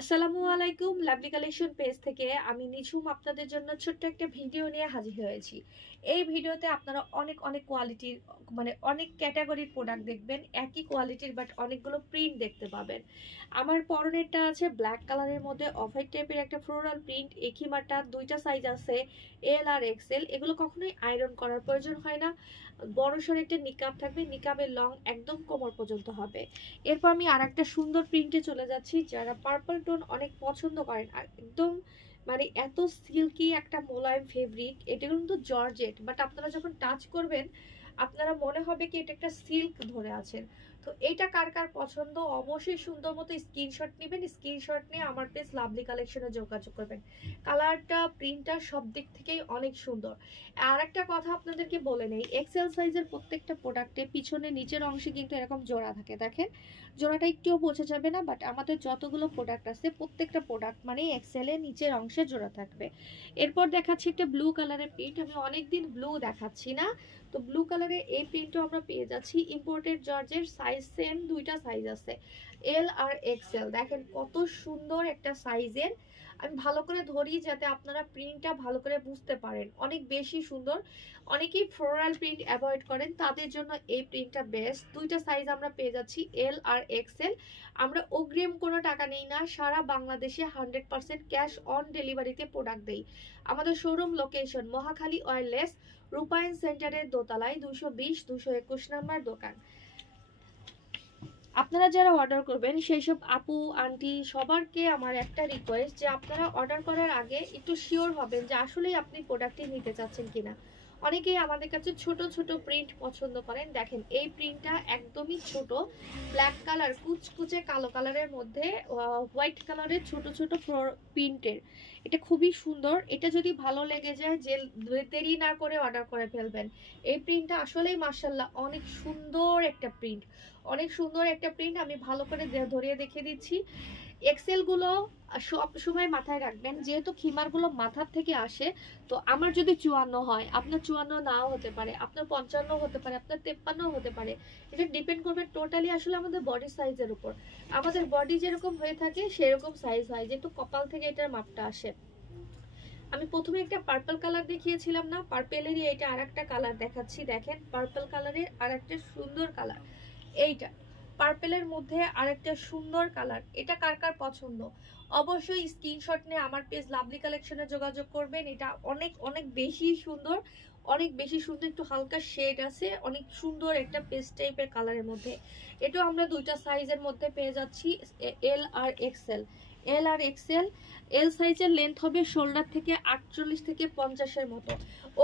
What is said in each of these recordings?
আসসালামু আলাইকুম। Lovely collection page থেকে আমি নিঝুম আপনাদের জন্য ছোট্ট একটা ভিডিও নিয়ে হাজির হয়েছি। এই ভিডিওতে আপনারা অনেক অনেক কোয়ালিটির অনেক ক্যাটাগরির প্রোডাক্ট দেখবেন, একই কোয়ালিটির বাট অনেকগুলো প্রিন্ট দেখতে পাবেন। আমার পরনেরটা আছে ব্ল্যাক কালারের মধ্যে অফ হোয়াইট টাইপের একটা ফ্লোরাল প্রিন্ট। এই খিমারটা দুইটা সাইজ আছে, এল আর এক্সেল। এগুলো কখনোই আয়রন করার প্রয়োজন হয় না। বড়সড় একটা নিকাব থাকবে, নিকাবের লং একদম কোমর পর্যন্ত হবে। এরপর আমি আর একটা সুন্দর প্রিন্টে চলে যাচ্ছি। যারা পার্পল টোন অনেক পছন্দ করেন আর একদম এত সিল্কি একটা মোলায়েম ফেব্রিক, এটা কিন্তু জর্জেট, বাট আপনারা যখন টাচ করবেন আপনারা মনে হবে কি এটা একটা সিল্ক ধরে আছেন। তো এইটা কার কার পছন্দ অবশ্যই সুন্দর মতো স্ক্রিনশট নেবেন। স্ক্রিনশট নিয়ে আমার পেজ লাভলি কালেকশনে যোগাযোগ করবেন। কালারটা প্রিন্টটা সব দিক থেকেই অনেক সুন্দর। আর একটা কথা আপনাদেরকে বলে নেই, এক্সেল সাইজের প্রত্যেকটা প্রোডাক্টে পিছনে নিচের অংশে কিন্তু এরকম জোড়া থাকে, দেখেন জোড়াটা একটুও বোঝা যাবে না, বাট আমাদের যতগুলো প্রোডাক্ট আছে প্রত্যেকটা প্রোডাক্ট এক্সেলের নিচের অংশে জোড়া থাকবে। এরপর দেখাচ্ছি একটা ব্লু কালারের প্রিন্ট। আমি অনেকদিন ব্লু দেখাচ্ছি না, তো ব্লু কালারের এই প্রিন্টও আমরা পেয়ে যাচ্ছি। ইম্পোর্টেড জর্জের, সাইজ সেম, দুইটা সাইজ আছে, এল আর এক্সেল। দেখেন কত সুন্দর একটা সাইজের। আমি ভালো করে ধরি যাতে আপনারা প্রিন্টটা ভালো করে বুঝতে পারেন, অনেক বেশি সুন্দর। অনেকেই ফ্লোরাল প্রিন্ট অ্যাভয়েড করেন, তাদের জন্য এই প্রিন্টটা বেস্ট। দুইটা সাইজ আমরা পেয়ে যাচ্ছি, এল আর এক্সেল। আমরা অগ্রিম কোনো টাকা নেই না, সারা বাংলাদেশে 100% ক্যাশ অন ডেলিভারিতে প্রোডাক্ট দেই। আমাদের শোরুম লোকেশন মহাখালী ওয়্যারলেস, রূপায়ণ সেন্টারের দোতলায়, 220-221 নাম্বার দোকান। আপনারা যারা অর্ডার করবেন সেই সব আপু আন্টি সবারকে আমার একটা রিকোয়েস্ট, যে আপনারা অর্ডার করার আগে একটু শিওর হবেন যে আসলেই আপনি প্রোডাক্টটি নিতে চাচ্ছেন কিনা। অনেকেই আমাদের কাছে ছোট ছোট প্রিন্ট পছন্দ করেন। দেখেন এই প্রিন্টটা একদমই ছোট, ব্ল্যাক কালার, কুচকুচে কালো কালারের মধ্যে হোয়াইট কালারের ছোট ছোট প্রিন্টের। এটা খুবই সুন্দর। এটা যদি ভালো লেগে যায় যে দেরি না করে অর্ডার করে ফেলবেন। এই প্রিন্টটা আসলেই মাশাআল্লাহ অনেক সুন্দর একটা প্রিন্ট, অনেক সুন্দর একটা প্রিন্ট। আমি ভালো করে ধরিয়ে দেখিয়ে দিচ্ছি। এক্সেল গুলো সব সময় মাথায় রাখবেন, যেহেতু খিমারগুলো মাথার থেকে আসে। তো আমার যদি 54 হয়, আপনার 54 নাও হতে পারে, আপনার 55 হতে পারে, আপনার 53 হতে পারে। এটা ডিপেন্ড করবে টোটালি আসলে আমাদের বডি সাইজের উপর। আমাদের বডি যেরকম হয়ে থাকে সেরকম সাইজ হয়, যেহেতু কপাল থেকে এটার মাপটা আসে। আমি প্রথমে একটা পার্পল কালার দেখিয়েছিলাম না, পার্পেলেরই এটা আর একটা কালার দেখাচ্ছি। দেখেন পার্পল কালারের আর একটা সুন্দর কালার, এইটা পার্পেলের মধ্যে আরেকটা সুন্দর কালার। এটা কার কার পছন্দ অবশ্যই স্ক্রিনশট নিয়ে আমার পেজ লাভলি কালেকশনে যোগাযোগ করবেন। এটা অনেক অনেক বেশি সুন্দর, অনেক বেশি সুন্দর। একটু হালকা শেড আছে, অনেক সুন্দর একটা পেস্ট টাইপের কালারের মধ্যে। এটাও আমরা দুইটা সাইজের মধ্যে পেয়ে যাচ্ছি, এল আর এক্সেল। এল আর এক্সেল। এল সাইজের লেন্থ হবে শোল্ডার থেকে 48 থেকে 50-এর মতো।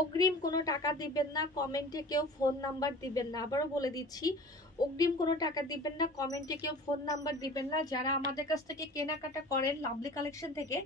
অগ্রিম কোনো টাকা দিবেন না, কমেন্টে কেউ ফোন নাম্বার দিবেন না। আবারও বলে দিচ্ছি, অগ্রিম কোনো টাকা দিবেন না, কমেন্টে কেউ ফোন নাম্বার দিবেন না। যারা আমাদের কাছ থেকে কেনাকাটা করেন লাভলি কালেকশন থেকে,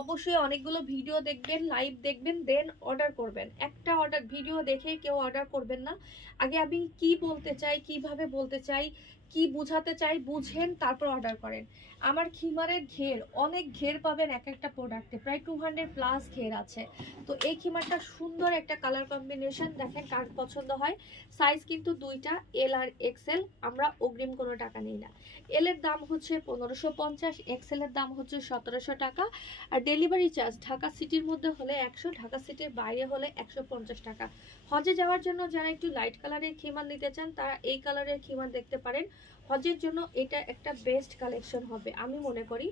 অবশ্যই অনেকগুলো ভিডিও দেখবেন, লাইভ দেখবেন, দেন অর্ডার করবেন। একটা অর্ডার ভিডিও দেখে কেউ অর্ডার করবেন না। আগে আমি কি বলতে চাই, কিভাবে বলতে চাই, কি বুঝাতে চাই বুঝেন, তারপর অর্ডার করেন। আমার খিমারের ঘের, অনেক ঘের পাবেন এক একটা প্রোডাক্টে, প্রায় 200+ ঘের আছে। তো এই খিমারটা সুন্দর একটা কালার কম্বিনেশন, দেখেন কার পছন্দ হয়। সাইজ কিন্তু দুইটা, এল আর এক্সেল। আমরা অগ্রিম কোনো টাকা নেই না। এল এর দাম হচ্ছে 1550, এক্সেল এর দাম হচ্ছে 1700 টাকা। আর ডেলিভারি চার্জ ঢাকা সিটির মধ্যে হলে 100, ঢাকা সিটির বাইরে হলে 150 টাকা। হজে যাওয়ার জন্য যারা একটু লাইট কালারের খিমার নিতে চান তারা এই কালারের খিমার দেখতে পারেন। হজের জন্য এটা একটা বেস্ট কালেকশন হবে আমি মনে করি,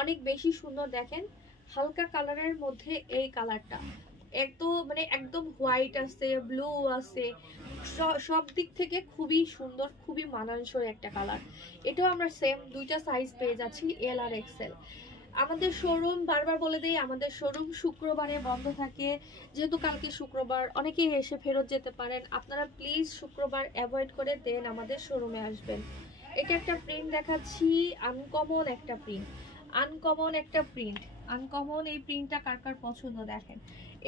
অনেক বেশি সুন্দর। দেখেন হালকা কালারের মধ্যে এই কালারটা একদম হোয়াইট আছে, ব্লু আছে, সব দিক থেকে খুবই সুন্দর, খুবই মানানসই একটা কালার। এটাও আমরা সেম দুইটা সাইজ পেয়ে যাচ্ছি, এল আর এক্সেল। আমাদের শোরুম বারবার বলে দেই, আমাদের শোরুম শুক্রবারে বন্ধ থাকে। যেহেতু কালকে শুক্রবার, অনেকেই এসে ফেরত যেতে পারেন, আপনারা প্লিজ শুক্রবার অ্যাভয়েড করে দেন আমাদের শোরুমে আসবেন। এটা একটা প্রিন্ট দেখাচ্ছি, আনকমন একটা প্রিন্ট, আনকমন একটা প্রিন্ট, আনকমন। এই প্রিন্টটা কার কার পছন্দ দেখেন,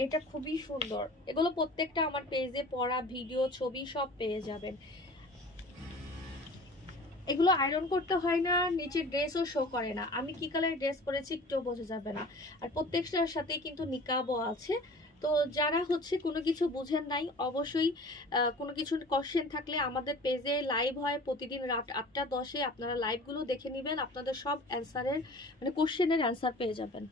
এটা খুবই সুন্দর। এগুলো প্রত্যেকটা আমার পেজে পড়া ভিডিও ছবি সব পেয়ে যাবেন। এগুলো আয়রন করতে হয় না, নিচে ড্রেসও শো করে না। আমি কি কালার ড্রেস পরেছি একটু বোঝা যাবে না। আর প্রত্যেকটার সাথে কিন্তু নিকাবও আছে। তো যারা হচ্ছে কোনো কিছু বুঝেন নাই, অবশ্যই কোনো কিছু কোশ্চেন থাকলে আমাদের পেজে লাইভ হয় প্রতিদিন রাত 8টা 10-এ, আপনারা লাইভগুলো দেখে নেবেন, আপনাদের সব অ্যান্সারের মানে কোশ্চেনের অ্যান্সার পেয়ে যাবেন।